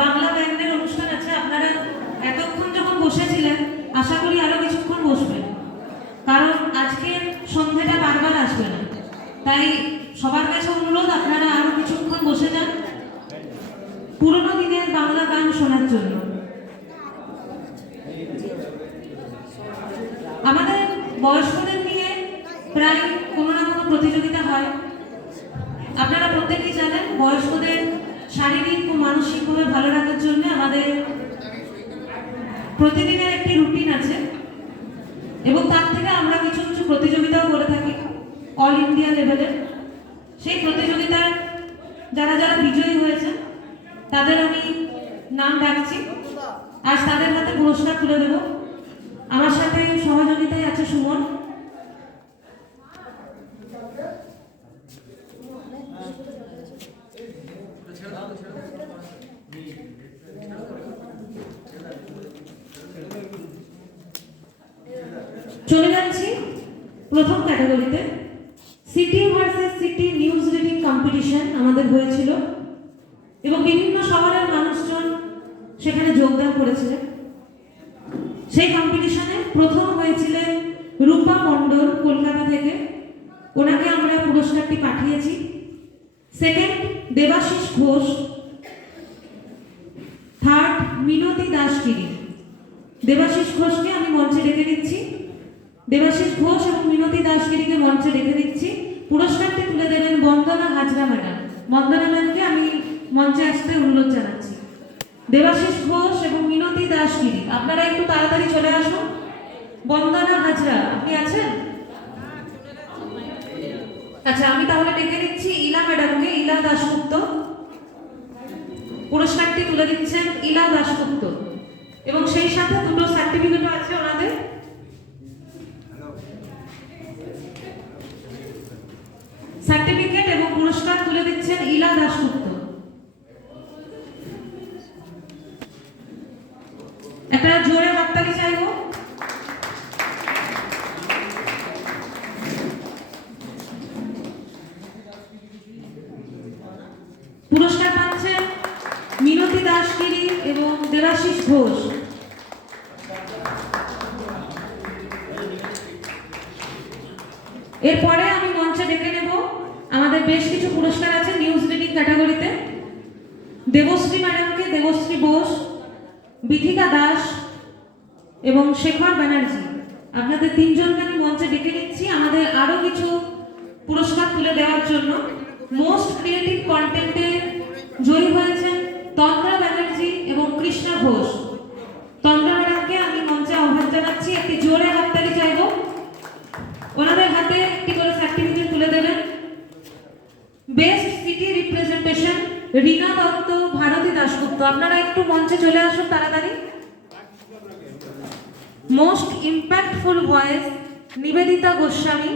বাংলা ব্যান্ডের অনুষ্ঠান আছে, আপনারা এতক্ষণ যখন বসেছিলেন, আশা করি আরও কিছুক্ষণ বসবেন। কারণ আজকে সন্ধ্যেটা বারবার আসবে না। তাই সবার কাছে অনুরোধ, আপনারা আরও কিছুক্ষণ বসে যান। পুরোনো দিনের বাংলা গান শোনার জন্য। আমাদের বয়স্কদের নিয়ে প্রায় কোনো না কোনো প্রতিযোগিতা হয় আপনারা প্রত্যেকেই জানেন বয়স্কদের শারীরিক ও মানসিকভাবে ভালো রাখার জন্য আমাদের প্রতিদিনের একটি রুটিন আছে। এবং তার থেকে আমরা কিছু কিছু প্রতিযোগিতাও করে থাকি অল ইন্ডিয়া লেভেলের সেই প্রতিযোগিতার যারা যারা বিজয়ী হয়েছে তাদের আমি নাম ডাকছি। আজ তাদের হাতে পুরস্কার তুলে দেব। আমার সাথে সহযোগিতায় আছে সুমন চলে যাচ্ছি প্রথম ক্যাটাগরিতে city versus city news reading competition আমাদের হয়েছিল এবং বিভিন্ন শহরের মানুষজন সেখানে যোগদান করেছিলেন সেই কম্পিটিশনে প্রথম হয়েছিলেন রূপা মণ্ডল কলকাতা থেকে। ওনাকে আমরা পুরস্কারটি পাঠিয়েছি। সেকেন্ড দেবাশিস ঘোষ। থার্ড মিনতি দাসগিরি। দেবাশিস ঘোষকে আমি মঞ্চে ডেকে দিচ্ছি দেবাশিস ঘোষ এবং মিনতি দাসগিরিকে মঞ্চে ডেকে দিচ্ছি পুরস্কারটি তুলে দেবেন বন্দনা হাজরা ম্যাডাম। বন্দনা ম্যামকে আমি মঞ্চে আসতে অনুরোধ জানাচ্ছি। দেবাশিস ঘোষ এবং মিনতি দাসগিরি, আপনারা একটু তাড়াতাড়ি চলে আসুন। বন্দনা হাজরা, আপনি আছেন? আচ্ছা আমি তাহলে ডেকে দিচ্ছি ইলা ম্যাডামকে, ইলা দাশগুপ্ত। পুরস্কারটি তুলে দিচ্ছেন ইলা দাশগুপ্ত। এবং সেই সাথে দুটো সার্টিফিকেটও আছে ওনাদের। সার্টিফিকেট এবং পুরস্কার তুলে দিচ্ছেন ইলা দাশগুপ্ত। একটা জোরে হাততালি চাইব। পুরস্কার পাচ্ছেন মিনতি দাসগিরি এবং দেবাশিস ঘোষ। এরপরে আমি মঞ্চে ডেকে নেব। আমাদের বেশ কিছু পুরস্কার আছে নিউজ রিডিং ক্যাটাগরিতে। দেবশ্রী ম্যাডামকে দেবশ্রী বোস, বিথিকা দাস এবং শেখর ব্যানার্জি। আপনাদের তিনজনকে আমি মঞ্চে ডেকে নিচ্ছি। আমাদের আরও কিছু পুরস্কার তুলে দেওয়ার জন্য। মোস্ট ক্রিয়েটিভ কন্টেন্টে জয়ী হয়েছেন তন্দ্রা ব্যানার্জি এবং কৃষ্ণা ঘোষ। তন্দ্রা ম্যাডামকে আমি মঞ্চে আহ্বান জানাচ্ছি, একটি জোরে হাততালি চাইব। ওনাদের হাতে একটি করে সার্টিফিকেট তুলে দেবেন। Best city representation Rina Dutta, Bharati Dasgupta. আপনারা একটু মঞ্চে চলে আসুন তাড়াতাড়ি। Most impactful voice Nivedita Goswami.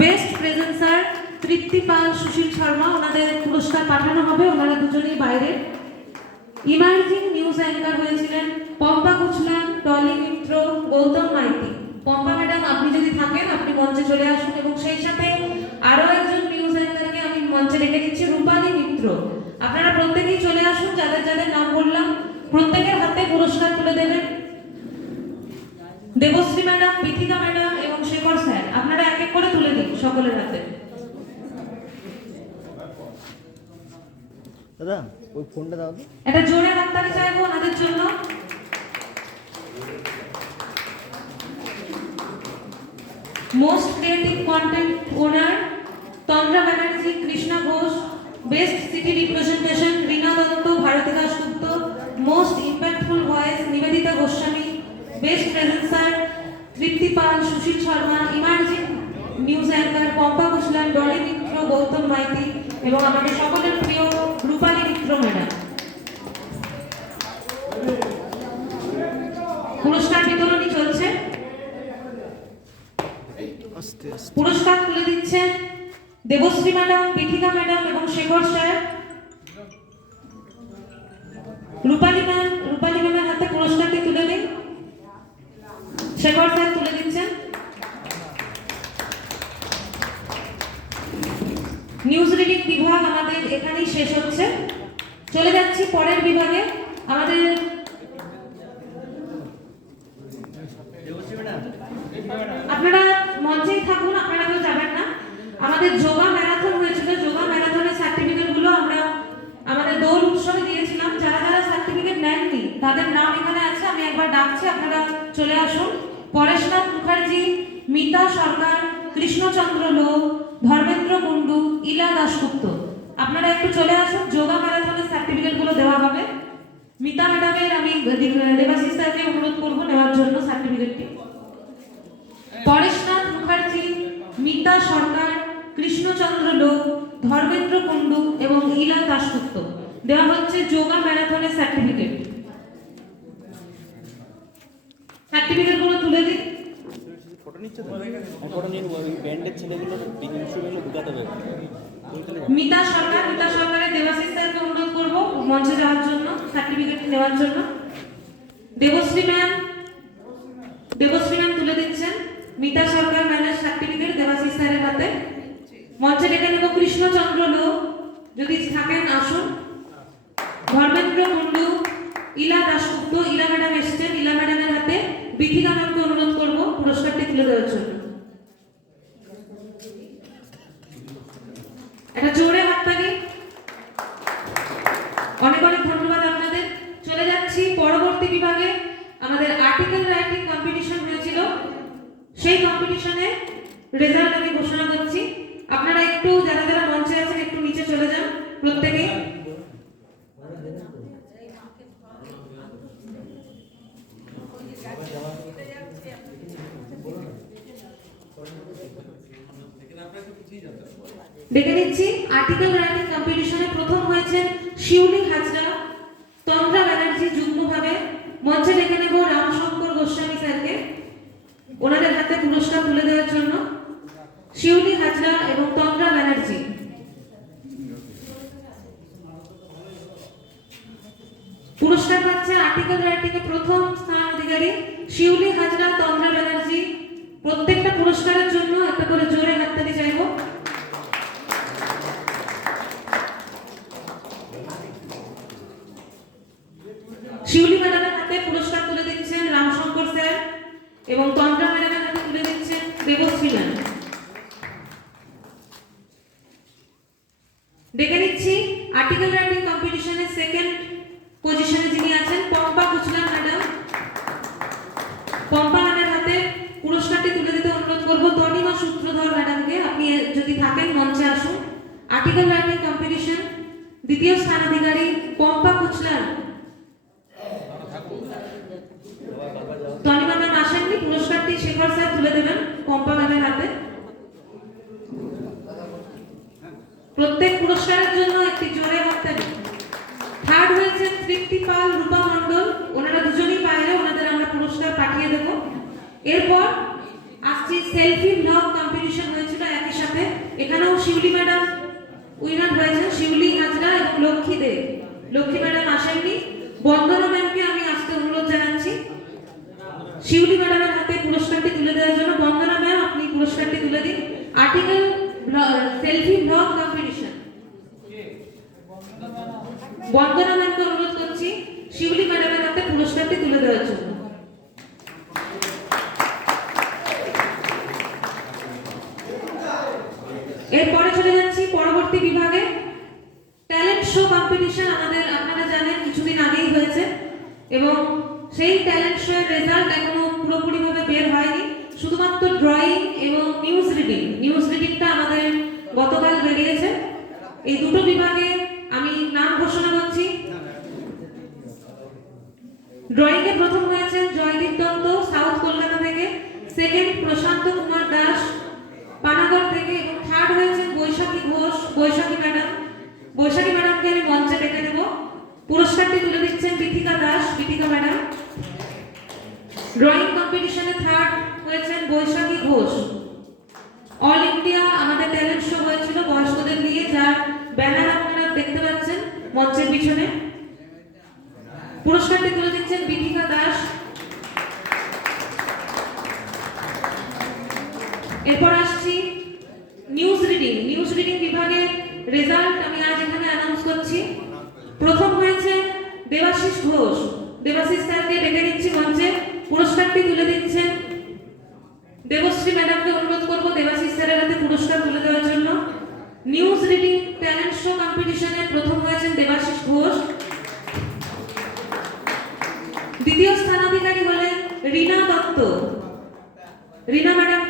Best presenter Tripti Pal, Sushil Sharma, ওনাদের পুরস্কার পাঠানো হবে। ওনারা দুজনেই বাইরে। ইমার্জিং নিউজ অ্যাঙ্কার হয়েছিলেন পম্পা কুচলান টলি মিত্র, গৌতম মাইতি। পম্পা ম্যাডাম, আপনি যদি থাকেন, আপনি মঞ্চে চলে আসুন এবং সেই সাথে আরও একজন নিউজ অ্যাঙ্কারকে আমি মঞ্চে রেখে দিচ্ছি, রূপালী মিত্র। আপনারা প্রত্যেকেই চলে আসুন, যাদের যাদের নাম বললাম, প্রত্যেকের হাতে পুরস্কার তুলে দেবেন। দেবশ্রী ম্যাডাম বিথিকা ম্যাডাম এবং শেখর স্যার, আপনারা এক এক করে তুলে দিন সকলের হাতে। দাদা, ওই ফোনটা দাও তো। একটা জোরে হাততালি চাইব ওনাদের জন্য। মোস্ট ক্রিয়েটিভ কন্টেন্ট ওনার Tandra Banerjee, Krishna Ghosh best city representation Rina Dutta, Bharati Dasgupta most impactful voice Nivedita Goswami best presenter Tripti Pal, Sushil Sharma emerging news anchor Pampa Ghoshlan Dolly Mitra, Goutam Maiti এবং আমাদের সকলের প্রিয় রূপালী মিত্র madam পুরস্কার বিতরণী চলছে আস্তে আস্তে পুরস্কার তুলে দিচ্ছেন দেবশ্রী ম্যাডাম বিথিকা ম্যাডাম এবং শেখর স্যার রূপালী ম্যাম, রূপালী ম্যামের হাতে পুরস্কারটি তুলে দিন। শেখর স্যার তুলে দিচ্ছেন। নিউজ রিডিং বিভাগ আমাদের এখানেই শেষ হচ্ছে। চলে যাচ্ছি পরের বিভাগে। আমাদের আপনারা মঞ্চেই থাকুন আপনারা কেউ যাবেন না আমাদের যোগা ম্যারাথন হয়েছিল যোগা ম্যারাথনের সার্টিফিকেটগুলো আমরা আমাদের দৌড় উৎসবে দিয়েছিলাম যারা যারা সার্টিফিকেট নেননি তাদের নাম এখানে আছে আমি একবার ডাকছি আপনারা চলে আসুন পরেশনাথ মুখার্জি মিতা সরকার কৃষ্ণচন্দ্র লোক, ধর্মেন্দ্র কুণ্ডু, ইলা দাশগুপ্ত। আপনারা একটু চলে আসুন, যোগা ম্যারাথনের সার্টিফিকেটগুলো দেওয়া হবে। মিতা ম্যাডামের আমি দেবাশিস স্যারকে অনুরোধ করব নেওয়ার জন্য সার্টিফিকেটটি পরেশনাথ মুখার্জি, মিতা সরকার, কৃষ্ণচন্দ্র লোক, ধর্মেন্দ্র কুণ্ডু এবং ইলা দাশগুপ্ত। দেওয়া হচ্ছে যোগা ম্যারাথনের সার্টিফিকেট সার্টিফিকেটগুলো তুলে দিন মিতা সরকার, মিতা সরকারের দেবাশিস স্যারকে অনুরোধ মঞ্চে যাওয়ার জন্য সার্টিফিকেট নেওয়ার জন্য। দেবশ্রী ম্যাম দেবশ্রী ম্যাম তুলে দিচ্ছেন। মিতা সরকার ম্যামের সার্টিফিকেট দেবাশিস স্যারের হাতে। মঞ্চে ডেকে নেব কৃষ্ণচন্দ্র লোক। যদি থাকেন, আসুন। ধর্মেন্দ্র কুণ্ডু ইলা দাশগুপ্ত, ইলা ম্যাডাম এসছেন, ইলা ম্যাডামের হাতে। বিথিকা ম্যামকে অনুরোধ করব পুরস্কারটি তুলে দেওয়ার জন্য একটা জোরে হাততালি অনেক অনেক ধন্যবাদ আপনাদের চলে যাচ্ছি পরবর্তী বিভাগে আমাদের আর্টিকেল রাইটিং কম্পিটিশন হয়েছিল সেই কম্পিটিশনে রেজাল্ট আমি ঘোষণা করছি আপনারা একটু যারা যারা মঞ্চে আছেন একটু নিচে চলে যান প্রত্যেকেই দেখে নিচ্ছি আর্টিকেল রাইটিং কম্পিটিশনে প্রথম হয়েছেন শিউলি হাজরা তন্দ্রা ব্যানার্জি যুগ্মভাবে। মঞ্চে ডেকে নেব রামশঙ্কর গোস্বামী স্যারকে, ওনাদের হাতে পুরস্কার তুলে দেওয়ার জন্য। শিউলি হাজরা এবং তন্দ্রা ব্যানার্জি পুরস্কার পাচ্ছে আর্টিকেল রাইটিং এ প্রথম স্থান অধিকারী শিউলি হাজরা তন্দ্রা ব্যানার্জি। প্রত্যেকটা পুরস্কারের জন্য একটা করে জোরে হাততালি চাইব শিউলি ম্যাডামের হাতে পুরস্কার তুলে দিচ্ছেন রামশঙ্কর স্যার এবং তন্দ্রা ম্যাডামের হাতে তুলে দিচ্ছেন দেবশ্রী ম্যাম দেখে নিচ্ছি আর্টিকেল রাইটিং কম্পিটিশনের সেকেন্ড পজিশনে যিনি আছেন পম্পা কুচলান ম্যাডাম পম্পা ম্যামের হাতে পুরস্কারটি তুলে দিতে অনুরোধ করব তনিমা সূত্রধর ম্যাডামকে আপনি যদি থাকেন মঞ্চে আসুন আর্টিকেল রাইটিং কম্পিটিশন দ্বিতীয় স্থানাধিকারী পম্পা কুচলান তনিমা ম্যাম আসেননি শেখর স্যার তুলে দেবেন পম্পা ম্যামের হাতে। প্রত্যেক পুরস্কারের জন্য একটি জোরে হাততালি থার্ড হয়েছেন তৃপ্তি পাল রূপা মণ্ডল ওনারা দুজনেই বাইরে ওনাদের আমরা পুরস্কার পাঠিয়ে দেব এরপর আসছি সেলফি ব্লগ কম্পিটিশন হয়েছিল একই সাথে এখানেও শিউলি ম্যাডাম উইনার হয়েছেন শিউলি হাজরা এবং লক্ষ্মী দে লক্ষ্মী ম্যাডাম আসেননি বন্দনা ম্যামকে আমি আসতে অনুরোধ জানাচ্ছি শিউলি ম্যাডামের হাতে পুরস্কারটি তুলে দেওয়ার জন্য বন্দনা ম্যাম আপনি পুরস্কারটি তুলে দিন article selfie blog competition Bandana ম্যামকে অনুরোধ করছি, শিউলি ম্যাডামের হাতে পুরস্কারটি তুলে দেওয়ার জন্য। এরপরে চলে যাচ্ছি পরবর্তী বিভাগে। ট্যালেন্ট শো কম্পিটিশন আমাদের, আপনারা জানেন, কিছুদিন আগেই হয়েছে। এবং সেই ট্যালেন্ট শো এর রেজাল্ট এখনও পুরোপুরিভাবে বের হয়নি। শুধুমাত্র ড্রয়িং এবং নিউজ রিডিং নিউজ রিডিংটা আমাদের গতকাল বেরিয়েছে এই দুটো বিভাগে আমি নাম ঘোষণা করছি ড্রয়িং এ প্রথম হয়েছেন জয়দীপ দত্ত, সাউথ কলকাতা থেকে। সেকেন্ড প্রশান্ত কুমার দাস। পানাগড় থেকে। এবং থার্ড হয়েছেন বৈশাখী ঘোষ। বৈশাখী ম্যাডামকে আমি মঞ্চে ডেকে দেব পুরস্কারটি তুলে দিচ্ছেন বিথিকা দাস বিথিকা ম্যাডাম ড্রয়িং কম্পিটিশনে থার্ড হয়েছেন বৈশাখী ঘোষ অল ইন্ডিয়া আমাদের ট্যালেন্ট শো হয়েছিল বয়স্কদের নিয়ে যার ব্যানার আপনারা দেখতে পাচ্ছেন মঞ্চের পিছনে পুরস্কারটি তুলে দিচ্ছেন বিথিকা দাস এরপর আসছি নিউজ রিডিং নিউজ রিডিং বিভাগের রেজাল্ট আমি আজ এখানে অ্যানাউন্স করছি প্রথম হয়েছে দেবাশিস ঘোষ দেবাশিস স্যারকে ডেকে নিচ্ছি মঞ্চে পুরস্কারটি তুলে দিচ্ছেন দেবশ্রী ম্যাডামকে অনুরোধ করব দেবাশিস স্যারের হাতে পুরস্কার তুলে দেওয়ার জন্য। নিউজ রিডিং ট্যালেন্ট শো কম্পিটিশনে প্রথম হয়েছেন দেবাশিস ঘোষ। দ্বিতীয় স্থানাধিকারী হলেন রিনা দত্ত। রিনা ম্যাডামকে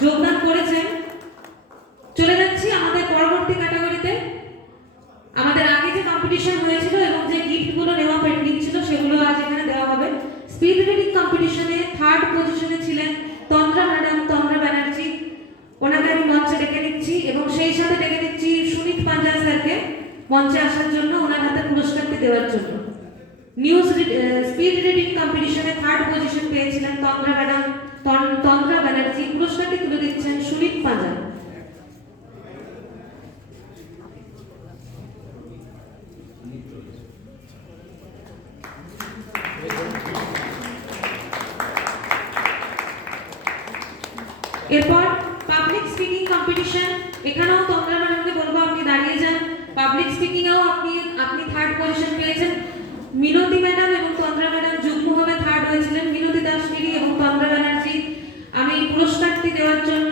যোগদান এরপর পাবলিক স্পিকিং কম্পিটিশন এখানেও তোমরা ম্যাডামকে বলব আপনি দাঁড়িয়ে যান। পাবলিক স্পিকিং এও আপনি আপনি থার্ড পজিশন পেয়েছেন। মিনতি ম্যাডাম এবং তন্দ্রা ম্যাডাম যুগ্মভাবে থার্ড হয়েছিলেন। মিনতি দাস মিলি এবং তন্দ্রা ব্যানার্জি, আমি পুরস্কারটি দেওয়ার জন্য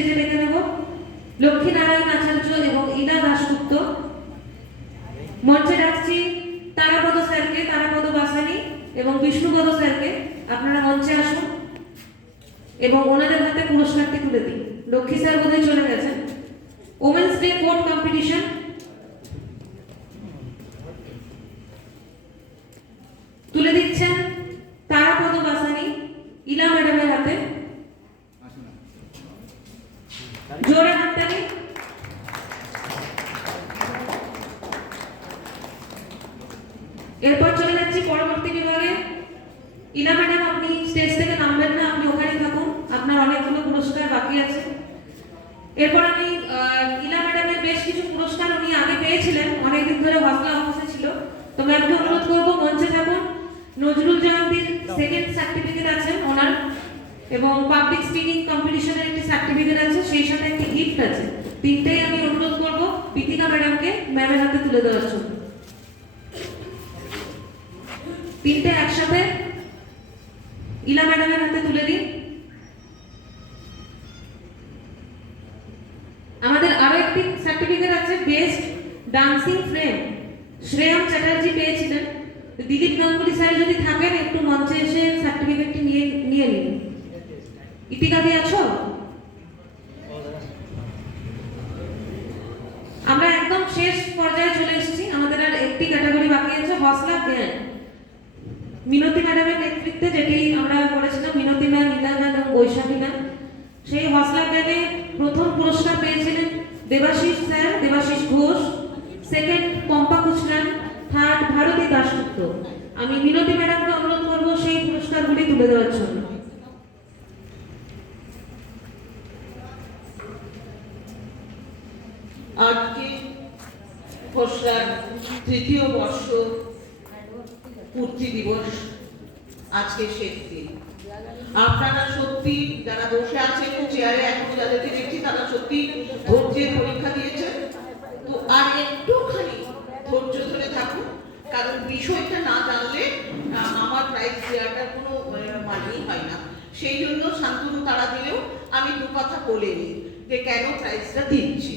স্টেজে ডেকে নেব। লক্ষ্মী নারায়ণ আচার্য এবং ইলা দাশগুপ্ত। মঞ্চে ডাকছি তারাপদ স্যারকে, তারাপদ বাসানি এবং বিষ্ণুপদ স্যারকে। আপনারা মঞ্চে আসুন এবং ওনাদের হাতে পুরস্কারটি তুলে দিই লক্ষ্মী স্যার বোধহয় চলে গেছেন। ওমেন্স ডে কোর্ট কম্পিটিশন তুলে দিচ্ছেন তারাপদ বাসানি ইলা ম্যাডামের হাতে জোরে হাততালি এরপর চলে যাচ্ছি পরবর্তী বিভাগে ইলা ম্যাডাম, আপনি স্টেজ থেকে নামবেন না, আপনি ওখানেই থাকুন। আপনার অনেকগুলো পুরস্কার বাকি আছে। এরপর আমি ইলা ম্যাডামের বেশ কিছু পুরস্কার উনি আগে পেয়েছিলেন, অনেকদিন ধরে হসলা অফিসে ছিল। তো ম্যামকে অনুরোধ করব, মঞ্চে থাকুন। নজরুল জয়ন্তীর সেকেন্ড সার্টিফিকেট আছে ওনার, এবং পাবলিক স্পিকিং কম্পিটিশনের একটি সার্টিফিকেট আছে, সেই সাথে একটি গিফট আছে। তিনটেই আমি অনুরোধ করব বিতিকা ম্যাডামকে ম্যামের হাতে তুলে দেওয়ার জন্য। ইলা ম্যাডামের হাতে তুলে দিন। আমাদের আরও একটি সার্টিফিকেট আছে best dancing frame Shreyam Chatterjee পেয়েছিলেন। দিলীপ গাঙ্গুলি স্যার যদি থাকেন, একটু মঞ্চে এসে সার্টিফিকেটটি নিয়ে নিয়ে নিন। ইতিকা দিয়ে আছো? পর্যায়ে চলে এসেছি। আমাদের আর একটি ক্যাটাগরি বাকি আছে, হসলা জ্ঞান মিনতি ম্যাডামের নেতৃত্বে যেটি আমরা করেছিলাম, Minati ma'am, Mita ma'am Baishakhi ma'am, সেই হসলা জ্ঞানে প্রথম পুরস্কার পেয়েছিলেন Debashis sir, Debashis Ghosh second Pampa Kuchran third Bharati Dasgupta. আমি মিনতি ম্যাডামকে অনুরোধ করব সেই পুরস্কারগুলি তুলে দেওয়ার জন্য। আজকে খসড়ার তৃতীয় বর্ষ পূর্তি দিবস আজকে শেষ দিন। আপনারা সত্যি যারা বসে আছেন চেয়ারে এখনও যাদেরকে দেখছি তারা সত্যি ধৈর্যের পরীক্ষা দিয়েছেন। তো আর একটুখানি ধৈর্য ধরে থাকুন কারণ বিষয়টা না জানলে আমার প্রাইজ দেওয়াটার কোনো মানেই হয় না। সেই জন্য শান্তনু তারা দিলেও আমি দু কথা বলে নিই যে কেন প্রাইজটা দিচ্ছি।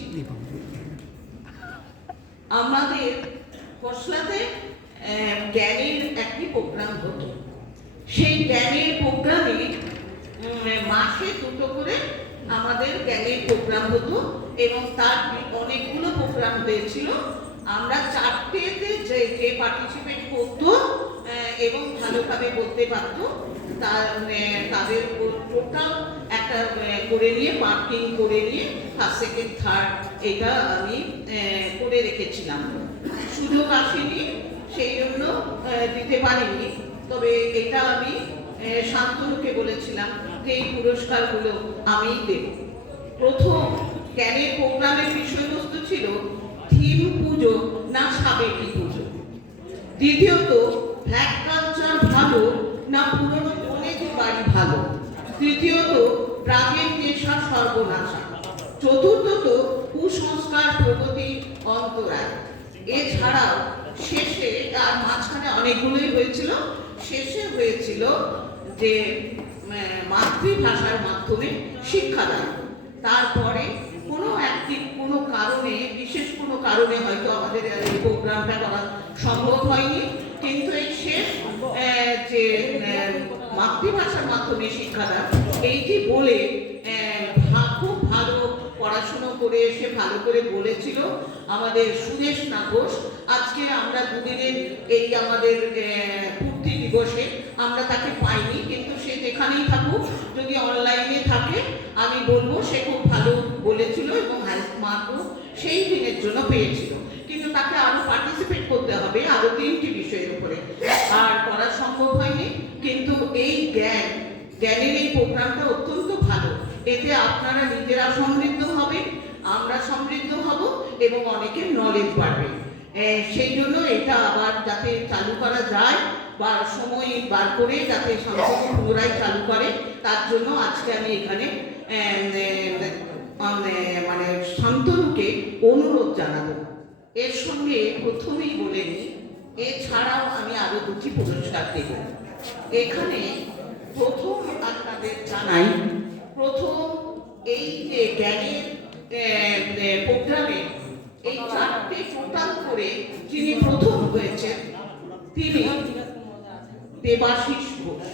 আমাদের খসলাতে জ্ঞানের একটি প্রোগ্রাম হতো। সেই জ্ঞানের প্রোগ্রামে মাসে দুটো করে আমাদের জ্ঞানের প্রোগ্রাম হতো এবং তার অনেকগুলো প্রোগ্রাম হয়েছিল। আমরা চারটেতে যে যে পার্টিসিপেট করতো এবং ভালোভাবে বলতে পারতো, তার তাদের টোটাল একটা করে নিয়ে মার্কিং করে নিয়ে ফার্স্ট সেকেন্ড থার্ড এটা আমি করে রেখেছিলাম। সুযোগ আসেনি সেই জন্য দিতে পারিনি। তবে এটা আমি শান্তনুকে বলেছিলাম যে এই পুরস্কারগুলো আমিই দেব। প্রথম জ্ঞানের প্রোগ্রামের বিষয়বস্তু ছিল থিম পুজো না সাবেকি পুজো। দ্বিতীয়ত ফ্ল্যাট কালচার ভালো না পুরনো অনেক বাড়ি ভালো। তৃতীয়ত প্রাগের নেশা সর্বনাশা। চতুর্থত, কুসংস্কার প্রগতি অন্তরায়। এছাড়াও শেষে আর মাঝখানে অনেকগুলোই হয়েছিল। শেষে হয়েছিল যে মাতৃভাষার মাধ্যমে শিক্ষাদান তারপরে কোনো একটি কোনো কারণে বিশেষ কোনো কারণে হয়তো আমাদের এই প্রোগ্রামটা করা সম্ভব হয়নি। কিন্তু এই শেষ যে মাতৃভাষার মাধ্যমে শিক্ষাদান এইটি বলে আহ, ভা- খুব ভালো পড়াশুনো করে এসে ভালো করে বলেছিল আমাদের সুদেশ নাগোষ আজকে আমরা দুদিনের এই আমাদের পূর্তি দিবসে আমরা তাকে পাইনি, কিন্তু সে যেখানেই থাকুক, যদি অনলাইনে থাকে, আমি বলব সে খুব ভালো বলেছিল এবং মার্কও সেই দিনের জন্য পেয়েছিল। কিন্তু তাকে আরও পার্টিসিপেট করতে হবে আরও তিনটি বিষয়ের উপরে। আর করা সম্ভব হয়নি, কিন্তু এই জ্ঞান, জ্ঞানের এই প্রোগ্রামটা অত্যন্ত ভালো। এতে আপনারা নিজেরা সমৃদ্ধ হবেন আমরা সমৃদ্ধ হব এবং অনেকের নলেজ বাড়বে। সেই জন্য এটা আবার যাতে চালু করা যায় বা সময় বার করে যাতে সংসদ পুনরায় চালু করে, তার জন্য আজকে আমি এখানে মানে শান্তনুকে অনুরোধ জানাব। এর সঙ্গে প্রথমেই বলে নিই, এছাড়াও আমি আরও দুটি পুরস্কার দেব। এখানে প্রথম আপনাদের জানাই প্রথম এই যে জ্ঞানের প্রোগ্রামে এই চারটে টোটাল করে যিনি প্রথম হয়েছেন, তিনি দেবাশিস ঘোষ।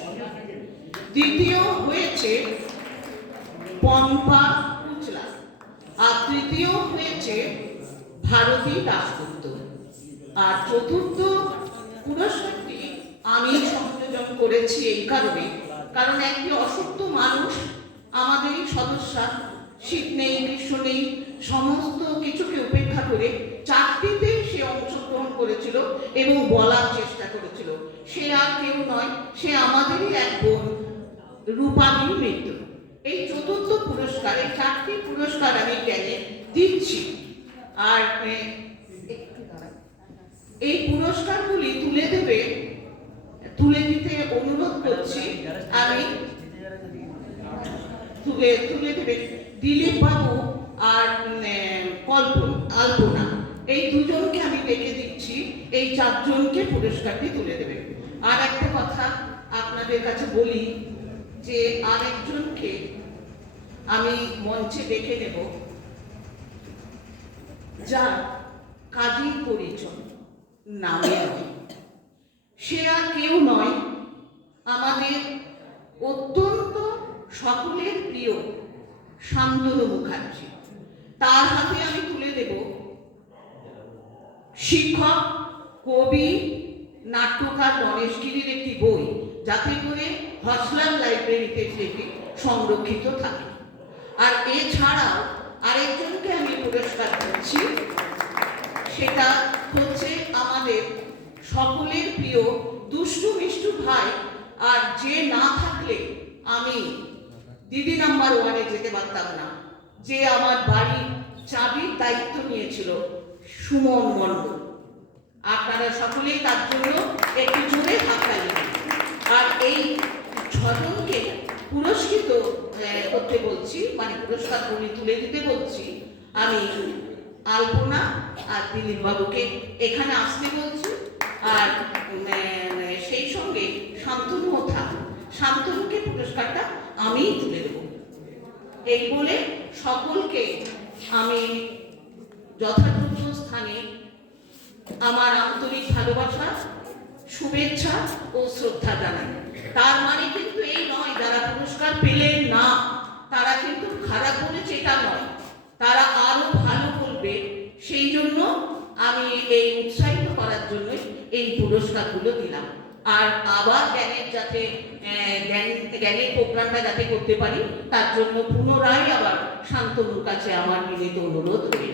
দ্বিতীয় হয়েছে পম্পা কুচলা। আর তৃতীয় হয়েছে ভারতী দাশগুপ্ত। আর চতুর্থ পুরস্কারটি আমি সংযোজন করেছি এই কারণে, কারণ একটি অসুস্থ মানুষ আমাদেরই সদস্যা শীত নেই, গ্রীষ্ম নেই, সমস্ত কিছুকে উপেক্ষা করে চারটিতে সে অংশগ্রহণ করেছিল এবং বলার চেষ্টা করেছিল সে আর কেউ নয়, সে আমাদেরই এক বোন, রূপালী মিত্র এই চতুর্থ পুরস্কার, এই চারটি পুরস্কার আমি জ্ঞানে দিচ্ছি আর। এই পুরস্কারগুলি তুলে দেবে, তুলে দিতে অনুরোধ করছি, আমি তুলে তুলে দেবে। দিলীপ বাবু আর কল্পনা আলপনা, এই দুজনকে আমি ডেকে দিচ্ছি, এই চারজনকে পুরস্কারটি তুলে দেবে। আর একটা কথা আপনাদের কাছে বলি, যে আরেকজনকে আমি মঞ্চে ডেকে নেব, যার কাজী পরিচয় নামে সে আর কেউ নয়, আমাদের অত্যন্ত সকলের প্রিয় শান্তনু মুখার্জি। তার হাতে আমি তুলে দেব শিক্ষক, কবি, নাট্যকার গণেশ গিরির একটি বই, যাতে করে হসলার লাইব্রেরিতে সেটি সংরক্ষিত থাকে। আর এছাড়াও আরেকজনকে আমি পুরস্কার দিচ্ছি, সেটা হচ্ছে আমাদের সকলের প্রিয় দুষ্টু মিষ্টু ভাই, আর যে না থাকলে আমি দিদি নাম্বার ওয়ানে যেতে পারতাম না। যে আমার বাড়ির চাবির দায়িত্ব নিয়েছিল সুমন মণ্ডল। আপনারা সকলেই তার জন্য একটু জোরে দিন। আর এই ছজনকে পুরস্কৃত করতে বলছি মানে পুরস্কার করে তুলে দিতে বলছি, আমি আলপনা আর দিলীপ বাবুকে এখানে আসতে বলছি। আর সেই সঙ্গে শান্তনুও থাক শান্তনুকে পুরস্কারটা আমিই তুলে দেবো। এই বলে সকলকে আমি যথাযোগ্য স্থানে আমার আন্তরিক ভালোবাসা, শুভেচ্ছা ও শ্রদ্ধা জানাই। তার মানে কিন্তু এই নয়, যারা পুরস্কার পেলেন না, তারা কিন্তু খারাপ বলেছে, এটা নয়। তারা আরও ভালো করবে সেই জন্য আমি এই উৎসাহিত করার জন্য এই পুরস্কারগুলো দিলাম। আর আবার জ্ঞানের যাতে জ্ঞানের প্রোগ্রামটা যাতে করতে পারি, তার জন্য পুনরায় আবার শান্তনুর কাছে আমার নিজেকে অনুরোধ করি